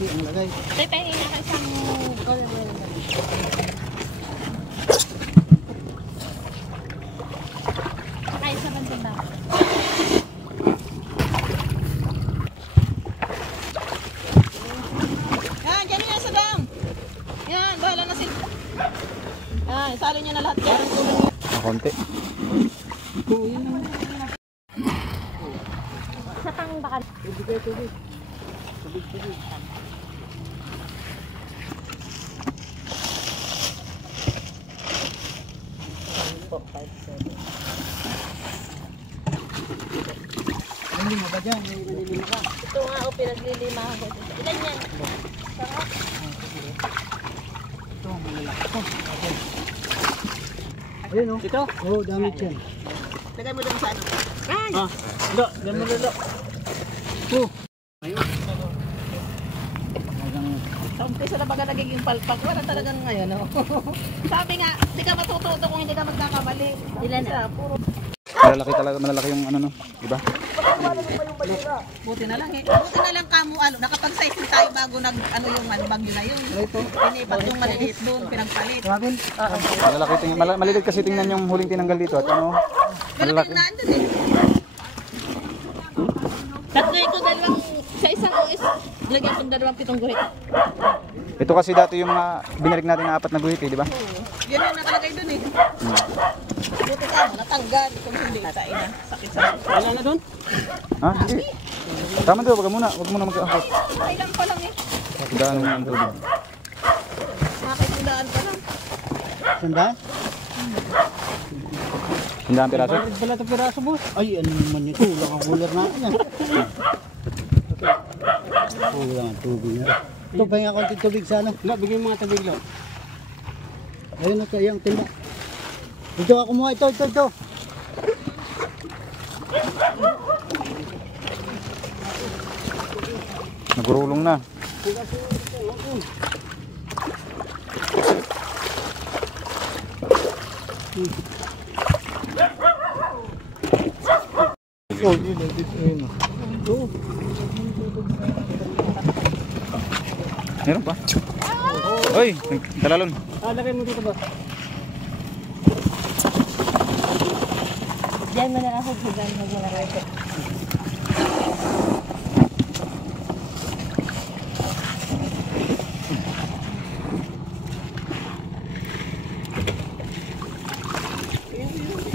konti ang lagay. Tay, pahingi na ka isang gawin. Ay, sa bansin ba? Yan, dyan yan sa dam. Yan, bahala na sila. Yan, salo nyo na lahat yan. Konti. Oo, yan naman. Sa pangbakan. Tubig kayo, tubig. Tubig. 4, 5, 7. Ano mo ba dyan? May nalilima ka? Ito nga ako pinaglilima ako. Ilan yan? Sarap. Ito, malalaki ko. Ayun o. Ito? Oo, damit yan. Lagay mo doon sa ano. Ay! Hindi, dyan mo lalo. Ito. Ayun. Sa umpisa na baga nagiging palpak. Wala talagang ngayon. No? Sabi nga, hindi ka matututo kung hindi ka magkakamali. Ilan na? Puro. Malalaki talaga, malalaki yung ano no, diba? Buti na lang eh. Buti na lang kamo ano, nakapag-cycle tayo bago nag ano yung ano bagyo na yun. Inipat yung maliliit doon, pinagpalit. Robin? Malalaki tingnan, maliliit kasi tingnan yung huling tinanggal dito at ano, Malaki malalaki. na andun eh. Tatlo ito, dalawang, sa isang is, lagyan kong 2 guhit. Ito kasi dati yung mga binarik natin na 4 na guhit, di ba? Oo. Yan yung nakalagay doon eh. Buti ka mo, natanggal. Kung hindi, tain na. Sakit sa Wala na doon? Ha? Hindi. Tama doon, wag muna mag-aakot. kailan pa lang eh. Daan mo yung tubig. Nakakitulaan pa lang. Sandaan? Sandaan piraso? Bakit pala ito piraso, boss? Ay, ano naman ito? Kulang ang cooler natin yan. Kulang ang tubig na. Ito, pahinga konti tubig sana. Wala, bigyan mo mga tubig lang. Ayun na siya, yung timba. Ito ako mo, ito. Nagurulong na. Oh, yun. Meron pa. Oy, talalon. Lagay mo dito ba? Diyan mo na ako hugan mo na rin.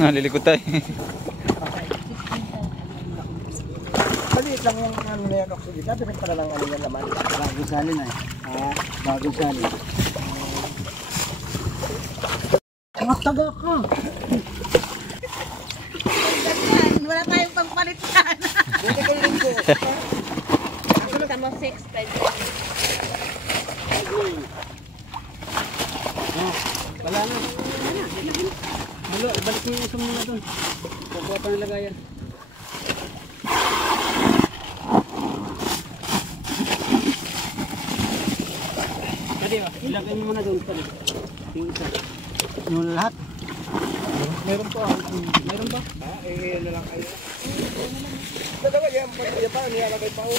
Lilikot tayo. Maliit lang yung ano na yan, oxygen. Dapat rin pala lang ano yan naman. Bagong salin ay. Bagong salin. Taga ka! Wala tayong pangpalitan. Buti ko rin ko. Sa mo 6, 5. Wala na. Halo, ibalik mo yung isa muna doon. Kukuha pa ng lagayan. Pwede ba? Ilagay mo muna doon. Yung isa. Yung lahat? Meron pa. Meron ba? Yan na lang kayo. Dalawa yan pa. Nilalagay pa ako.